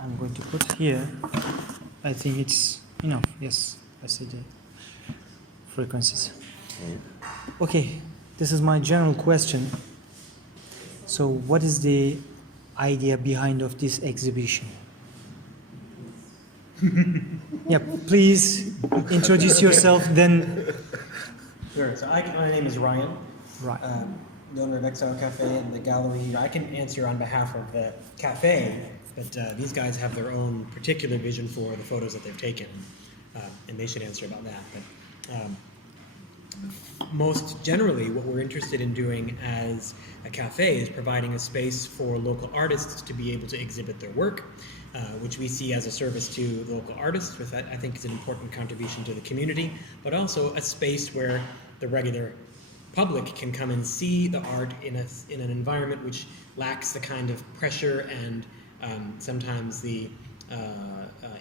I'm going to put here. I think it's enough. Yes, I see the frequencies. Okay, this is my general question. So, what is the idea behind of this exhibition? Yeah, please introduce yourself. Then, Sure. So my name is Ryan, right. the owner of Exile Cafe and the gallery here. I can answer on behalf of the cafe, but these guys have their own particular vision for the photos that they've taken, and they should answer about that. But most generally, what we're interested in doing as a cafe is providing a space for local artists to be able to exhibit their work, which we see as a service to the local artists, which I think is an important contribution to the community, but also a space where the regular public can come and see the art in an environment which lacks the kind of pressure and sometimes the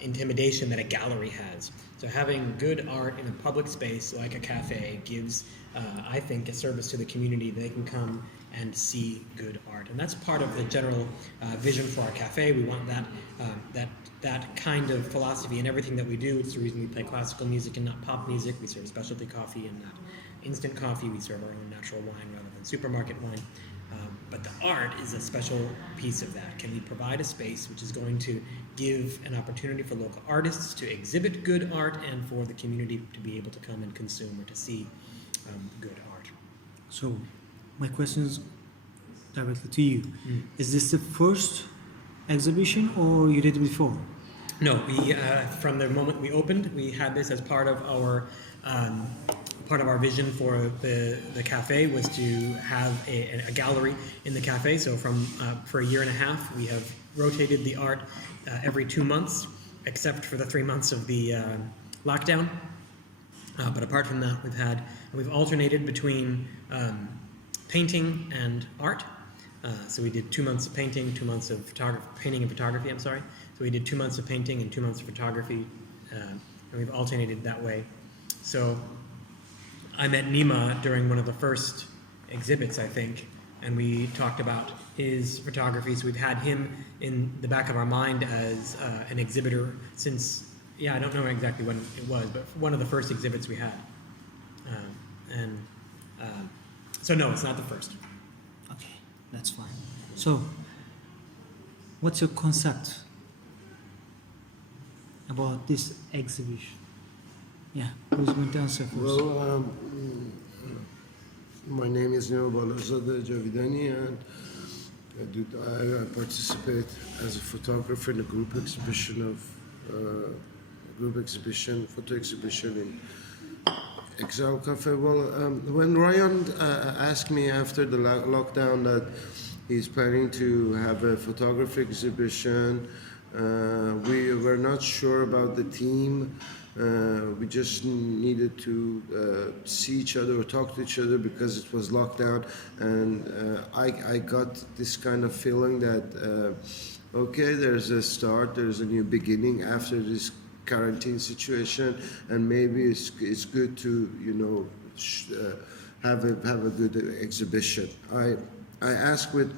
intimidation that a gallery has. So having good art in a public space like a cafe gives, I think, a service to the community. They can come and see good art, and that's part of the general vision for our cafe. We want that kind of philosophy in everything that we do. It's the reason we play classical music and not pop music. We serve specialty coffee and not instant coffee. We serve our own natural wine rather than supermarket wine. But the art is a special piece of that. Can we provide a space which is going to give an opportunity for local artists to exhibit good art and for the community to be able to come and consume or to see good art? So, my question is directly to you. Is this the first exhibition, or you did it before? No, we from the moment we opened, we had this as part of our vision for the cafe was to have a gallery in the cafe. So for a year and a half, we have rotated the art every 2 months, except for the 3 months of the lockdown. But apart from that, we've alternated between painting and art. So we did 2 months of painting, 2 months of painting and photography. I'm sorry. So we did 2 months of painting and 2 months of photography, and we've alternated that way. So I met Nima during one of the first exhibits, I think, and we talked about his photography. So we've had him in the back of our mind as an exhibitor since, I don't know exactly when it was, but one of the first exhibits we had. So no, it's not the first. Okay, that's fine. So, what's your concept about this exhibition? Yeah, who's going to answer first? Well, my name is Nima B, Djavidani, and I participate as a photographer in a photo exhibition in Exile Cafe. Well, when Ryan asked me after the lockdown that he's planning to have a photography exhibition, we were not sure about the theme. We just needed to see each other or talk to each other because it was lockdown, and I got this kind of feeling that okay, there's a start, there's a new beginning after this quarantine situation, and maybe it's good to have a good exhibition. I asked with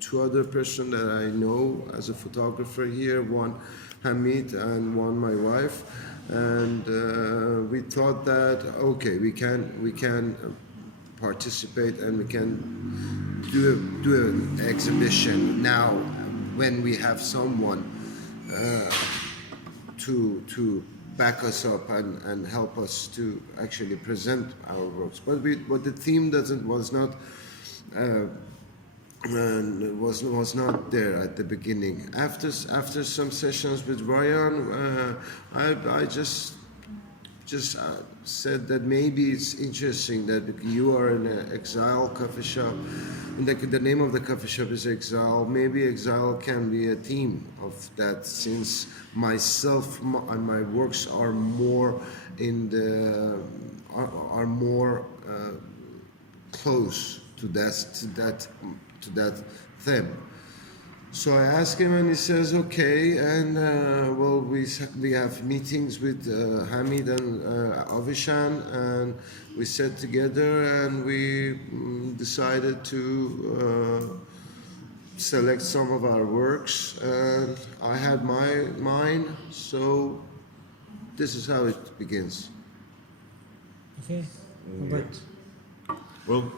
2 other person that I know as a photographer here, one Hamid and one my wife, and we thought that okay, we can participate and we can do an exhibition now when we have someone to back us up and help us to actually present our works. But the theme was not there at the beginning. After some sessions with Ryan, I just said that maybe it's interesting that you are in an Exile coffee shop, and the name of the coffee shop is Exile. Maybe Exile can be a theme of that, since myself and my works are more close to that theme. So I asked him, and he says okay. And well, we have meetings with Hamid and Avishan, and we sat together and we decided to select some of our works, and I had mine. So this is how it begins. Okay. But Well,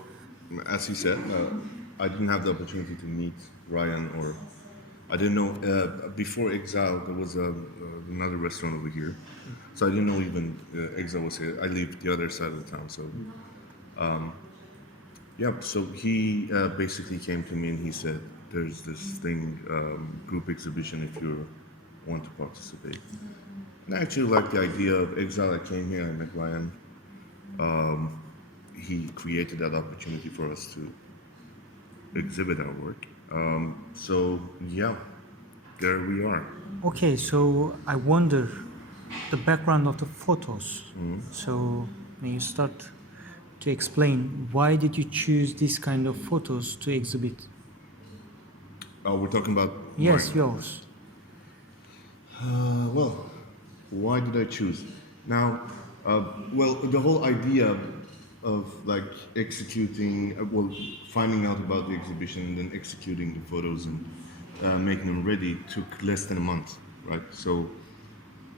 as he said, I didn't have the opportunity to meet Ryan, or I didn't know before Exile there was another restaurant over here, so I didn't know even Exile was here. I live the other side of the town, so yeah. So he basically came to me and he said, "There's this thing, group exhibition if you want to participate." And I actually liked the idea of Exile. I came here, I met Ryan. He created that opportunity for us to exhibit our work. So yeah, there we are. okay, so I wonder the background of the photos. So may you start to explain why did you choose this kind of photos to exhibit? Oh, we're talking about Yes, mine. yours. Well, why did I choose? Now, well, the whole idea of like executing, finding out about the exhibition and then executing the photos and making them ready took less than a month, right? So,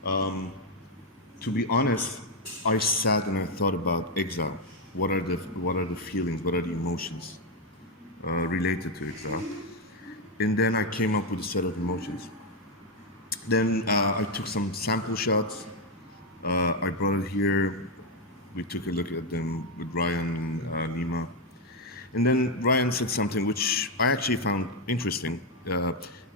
to be honest, I sat and I thought about Exile. What are the feelings? What are the emotions related to Exile? And then I came up with a set of emotions. Then I took some sample shots. I brought it here. We took a look at them with Ryan and Nima. And then Ryan said something which I actually found interesting.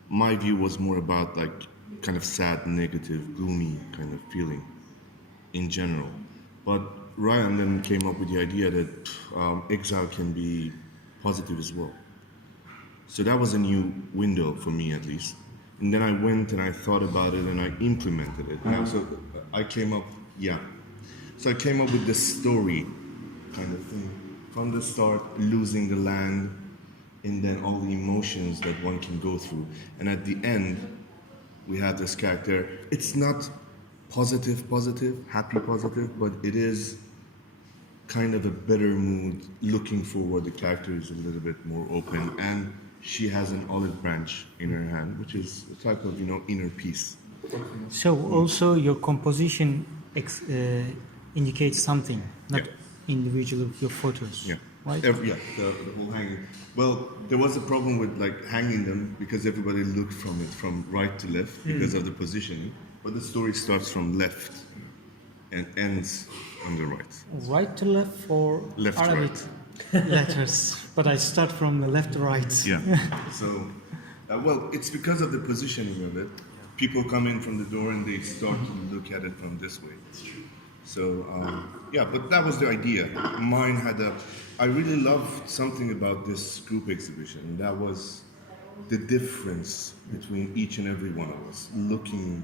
My view was more about like kind of sad, negative, gloomy kind of feeling in general. But Ryan then came up with the idea that Exile can be positive as well. So that was a new window for me, at least. And then I went and I thought about it and I implemented it. Now, so I came up, yeah. So I came up with this story kind of thing. From the start, losing the land, and then all the emotions that one can go through. And at the end, we have this character. It's not positive, happy positive, but it is kind of a better mood, looking forward. The character is a little bit more open, and she has an olive branch in her hand, which is a type of, inner peace. So also your composition indicates something, not Yeah. individual of your photos. Yeah. Right? The whole hanging. Well, there was a problem with like hanging them because everybody looked from it from right to left because of the positioning. But the story starts from left and ends on the right. Right to left or Left to Arabic letters, but I start from the left to right. Yeah. So, well, it's because of the positioning of it. People come in from the door and they start to look at it from this way. So, yeah, but that was the idea. Mine had I really loved something about this group exhibition, and that was the difference between each and every one of us looking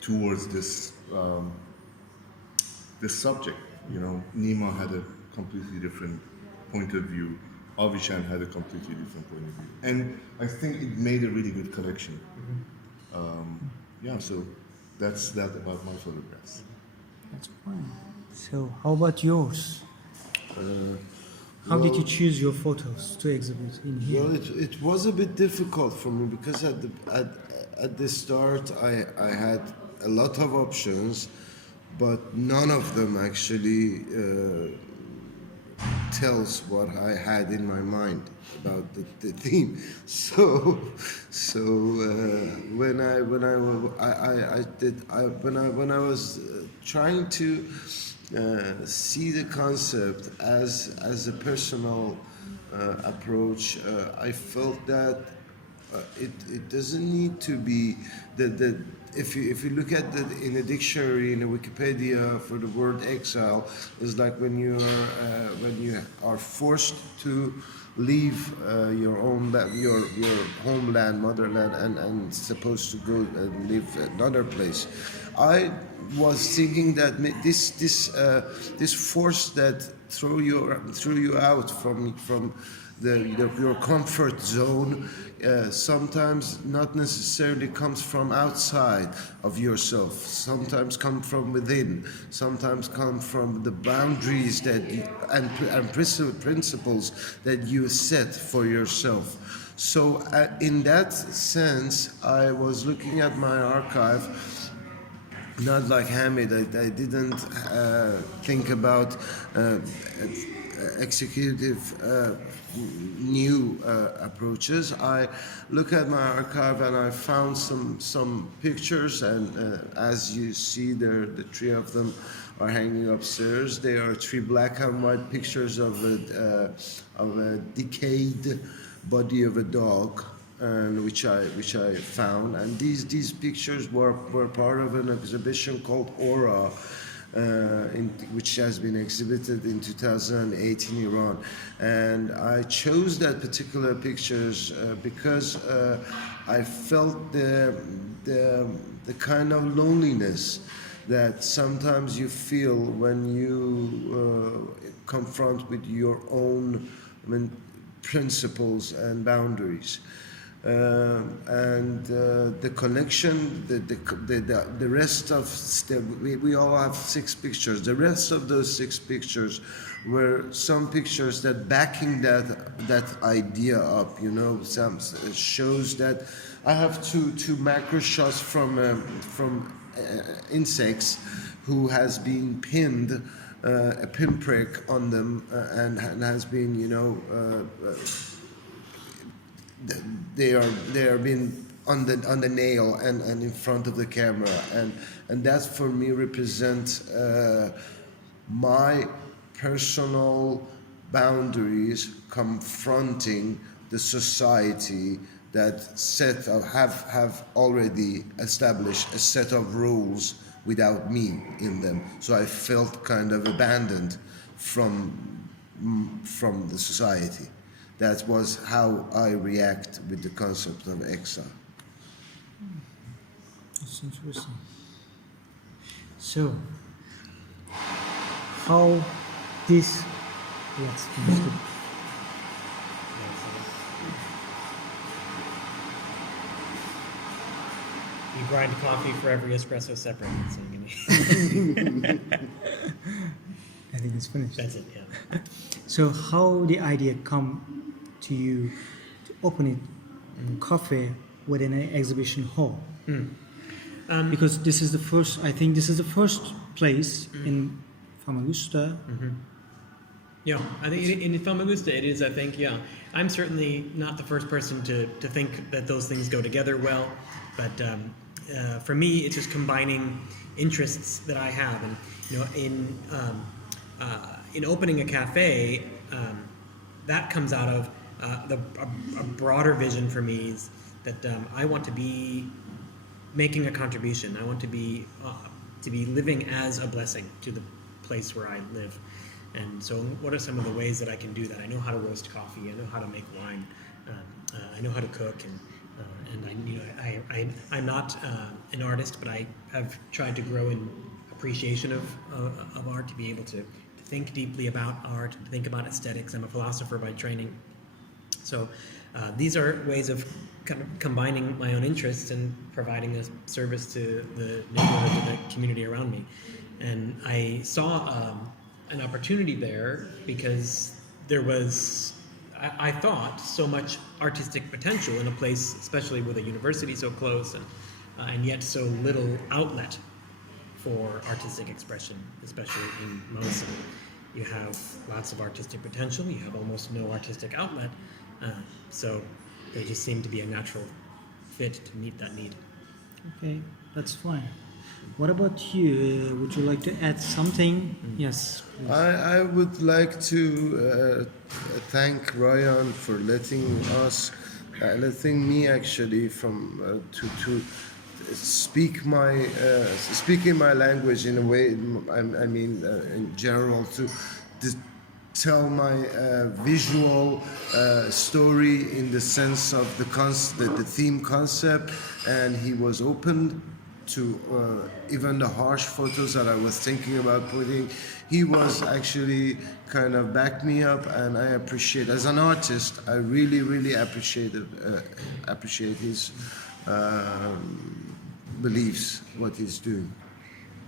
towards this subject. Nima had a completely different point of view. Avishan had a completely different point of view, and I think it made a really good collection. Yeah, so that's that about my photographs. That's fine. So how about yours? How did you choose your photos to exhibit in here? Well, it was a bit difficult for me because at the start I had a lot of options, but none of them actually tells what I had in my mind about the theme. So when I was trying to see the concept as a personal approach, I felt that it doesn't need to be that if you look at in a dictionary in a Wikipedia for the word exile, is like when you are forced to leave your homeland, motherland, and supposed to go and live another place. I was thinking that this force that threw you out from your comfort zone sometimes not necessarily comes from outside of yourself. Sometimes come from within. Sometimes come from the boundaries and principles that you set for yourself. So in that sense, I was looking at my archive, not like Hamid. I didn't think about executive new approaches. I look at my archive and I found some pictures, and as you see there, the three of them are hanging upstairs. They are three black and white pictures of a decayed body of a dog, and which I found, and these pictures were part of an exhibition called Aura, which has been exhibited in 2008 in Iran. And I chose that particular pictures because I felt the kind of loneliness that sometimes you feel when you confront with your own principles and boundaries. And the collection, the rest of we all have 6 pictures. The rest of those 6 pictures were some pictures that backing that idea up. You know, some shows that I have two macro shots from insects who has been pinned. A pinprick on them and has been, you know, they are being on the nail and in front of the camera, and that for me represents my personal boundaries confronting the society that have already established a set of rules without me in them. So I felt kind of abandoned from the society. That was how I react with the concept of exile. That's interesting. So, how this... Let's finish it. You grind coffee for every espresso separate. So I'm gonna I think it's finished. That's it, yeah. So how the idea come to you to open it in cafe within an exhibition hall? Because this is the first, I think this is the first place in Famagusta. Yeah, I think in Famagusta it is, I think, yeah. I'm certainly not the first person to think that those things go together well, but for me it's just combining interests that I have. And, you know, in opening a cafe, that comes out of a broader vision for me is that I want to be making a contribution. I want to be living as a blessing to the place where I live. And so, what are some of the ways that I can do that? I know how to roast coffee. I know how to make wine. I know how to cook, and I'm not an artist, but I have tried to grow in appreciation of art, to be able to think deeply about art, to think about aesthetics. I'm a philosopher by training. So these are ways of kind of combining my own interests and providing a service to the neighborhood, to the community around me. And I saw an opportunity there because there was, I thought, so much artistic potential in a place, especially with a university so close, and yet so little outlet for artistic expression, especially in Mosul. You have lots of artistic potential, you have almost no artistic outlet, so there just seemed to be a natural fit to meet that need. Okay, that's fine. What about you? Would you like to add something? Yes. Please. I would like to thank Ryan for letting me actually to speak speaking my language in a way. I mean, in general, to tell my visual story in the sense of the theme concept, and he was open to even the harsh photos that I was thinking about putting. He was actually kind of backed me up, and I appreciate, as an artist, I really appreciate his beliefs, what he's doing,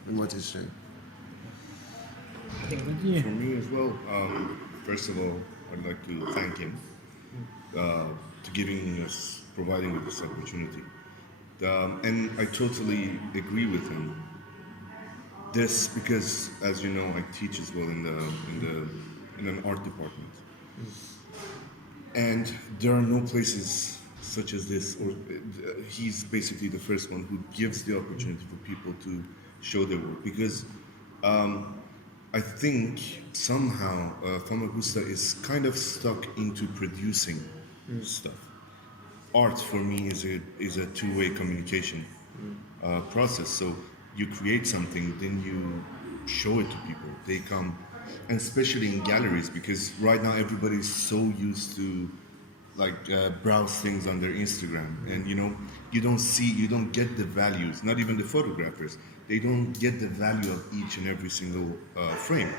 and what he's saying. Yeah. For me as well, first of all, I'd like to thank him to providing us this opportunity. And I totally agree with him. This because, as you know, I teach as well in an art department, and there are no places such as this. Or he's basically the first one who gives the opportunity for people to show their work. Because I think somehow Famagusta is kind of stuck into producing stuff. Art for me is a two-way communication process. So you create something, then you show it to people. They come, and especially in galleries, because right now everybody's so used to browse things on their Instagram, and you don't get the values. Not even the photographers, they don't get the value of each and every single frame.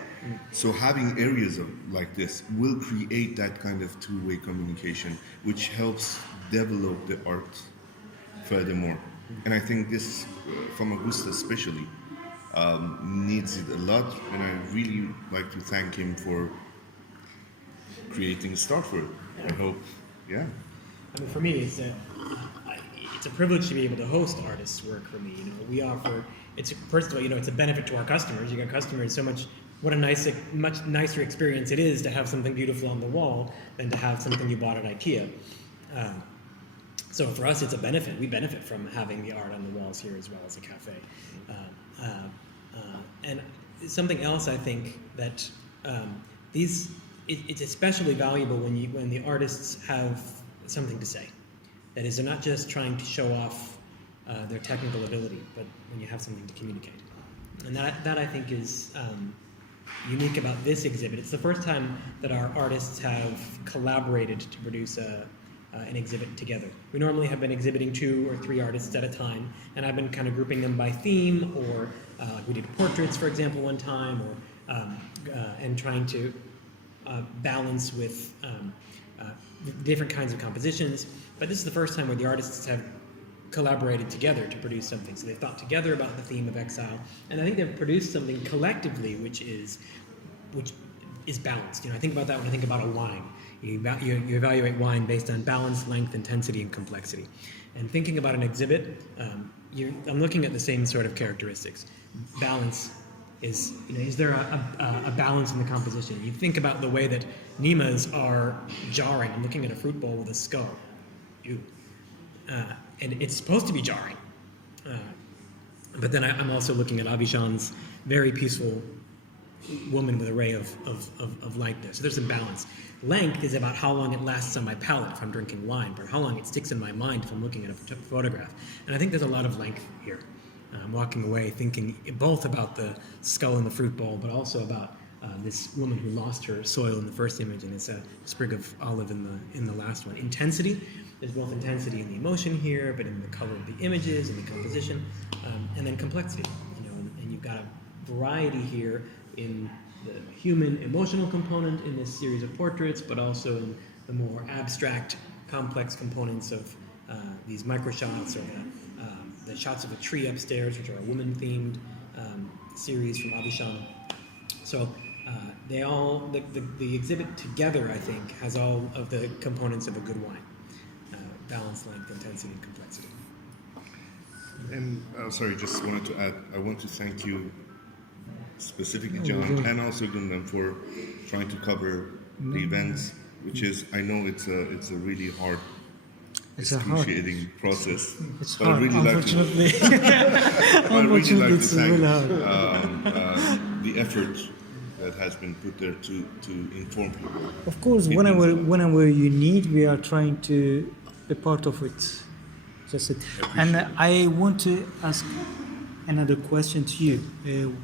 So having areas like this will create that kind of two-way communication, which helps develop the art furthermore. And I think this, from Augusta especially, needs it a lot. And I really like to thank him for creating Start for it. I hope, yeah. I mean, for me, it's a privilege to be able to host artists' work. For me, we offer. First of all, it's a benefit to our customers. You got customers so much. What a much nicer experience it is to have something beautiful on the wall than to have something you bought at IKEA. So for us, it's a benefit. We benefit from having the art on the walls here as well as a cafe. And something else I think that it's especially valuable when the artists have something to say. That is, they're not just trying to show off their technical ability, but when you have something to communicate. And that I think is unique about this exhibit. It's the first time that our artists have collaborated to produce an exhibit together. We normally have been exhibiting 2 or 3 artists at a time, and I've been kind of grouping them by theme, or we did portraits, for example, one time, or and trying to balance with different kinds of compositions. But this is the first time where the artists have collaborated together to produce something. So they thought together about the theme of Exile, and I think they've produced something collectively which is balanced. I think about that when I think about a wine. You evaluate wine based on balance, length, intensity, and complexity. And thinking about an exhibit, I'm looking at the same sort of characteristics. Balance is there a balance in the composition? You think about the way that Nimas are jarring. I'm looking at a fruit bowl with a skull. Ew. And it's supposed to be jarring. But then I'm also looking at Avishan's very peaceful woman with an array of light there. So there's a balance. Length is about how long it lasts on my palate if I'm drinking wine, but how long it sticks in my mind if I'm looking at a photograph. And I think there's a lot of length here. I'm walking away thinking both about the skull in the fruit bowl, but also about this woman who lost her soil in the first image, and it's a sprig of olive in the last one. Intensity. There's both intensity in the emotion here, but in the color of the images and the composition, and then complexity. And you've got a variety here in the human emotional component in this series of portraits, but also in the more abstract, complex components of these micro shots, or the shots of a tree upstairs, which are a woman-themed series from Avishan. So the exhibit together, I think, has all of the components of a good wine. Balance, length, intensity, and complexity. And sorry, just wanted to add, I want to thank you specifically, John, and also Gundam, for trying to cover the events, which is, I know it's a really hard, excruciating process. It's but hard, I really unfortunately. like to thank really hard. the effort that has been put there to inform people. Of course, whenever you need, we are trying to be part of it. Just it. And I want to ask another question to you.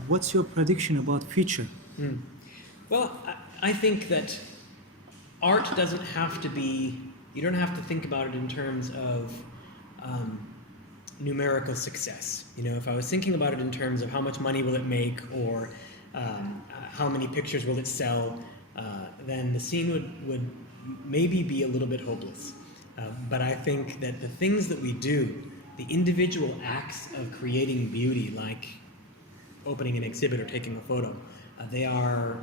What's your prediction about future? Well, I think that art doesn't have to be. You don't have to think about it in terms of numerical success. If I was thinking about it in terms of how much money will it make, or how many pictures will it sell, then the scene would maybe be a little bit hopeless. But I think that the things that we do, the individual acts of creating beauty, like opening an exhibit or taking a photo, they are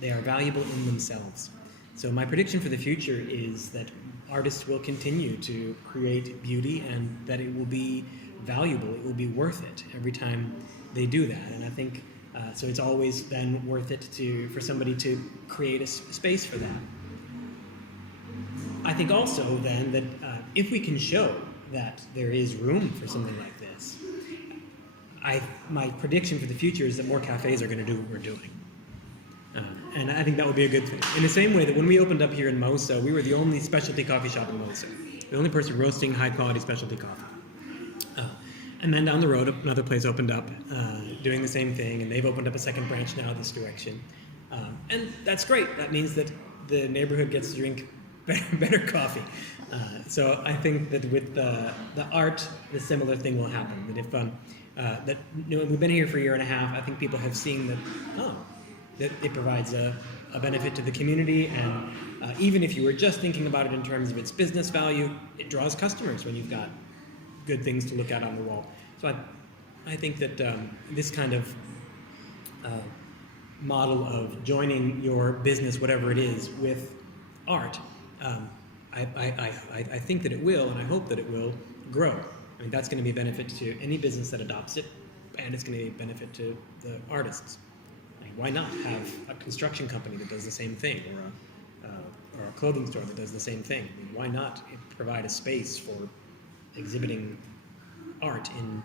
valuable in themselves. So my prediction for the future is that artists will continue to create beauty, and that it will be valuable, it will be worth it every time they do that. And I think so it's always then worth it for somebody to create a space for that. I think also then that if we can show that there is room for something like this, my prediction for the future is that more cafes are going to do what we're doing. And I think that would be a good thing. In the same way that when we opened up here in Mosa, we were the only specialty coffee shop in Mosa. The only person roasting high-quality specialty coffee. And then down the road, another place opened up doing the same thing, and they've opened up a second branch now this direction. And that's great. That means that the neighborhood gets to drink better coffee. So I think that with the art, the similar thing will happen. That if we've been here for a year and a half, I think people have seen that it provides a benefit to the community, and even if you were just thinking about it in terms of its business value, it draws customers when you've got good things to look at on the wall. So I think that this kind of model of joining your business, whatever it is, with art, I think that it will, and I hope that it will grow. I mean, that's going to be a benefit to any business that adopts it, and it's going to be a benefit to the artists. Why not have a construction company that does the same thing, or a clothing store that does the same thing? I mean, why not provide a space for exhibiting art in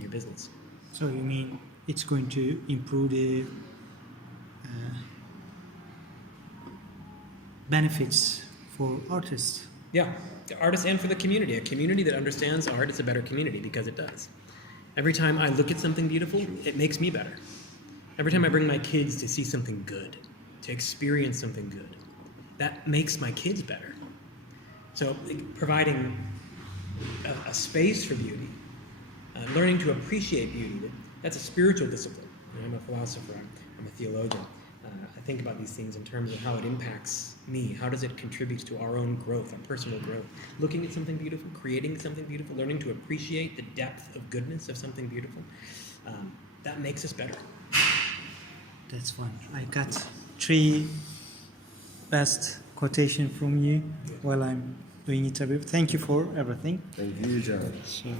your business? So you mean it's going to improve the benefits for artists? Yeah, the artists and for the community. A community that understands art is a better community because it does. Every time I look at something beautiful, it makes me better. Every time I bring my kids to see something good, to experience something good, that makes my kids better. So providing a space for beauty, learning to appreciate beauty, that's a spiritual discipline. I'm a philosopher, I'm a theologian. I think about these things in terms of how it impacts me. How does it contribute to our own growth, our personal growth? Looking at something beautiful, creating something beautiful, learning to appreciate the depth of goodness of something beautiful, that makes us better. That's fine. I got 3 best quotation from you while I'm doing interview. Thank you for everything. Thank you, John. So,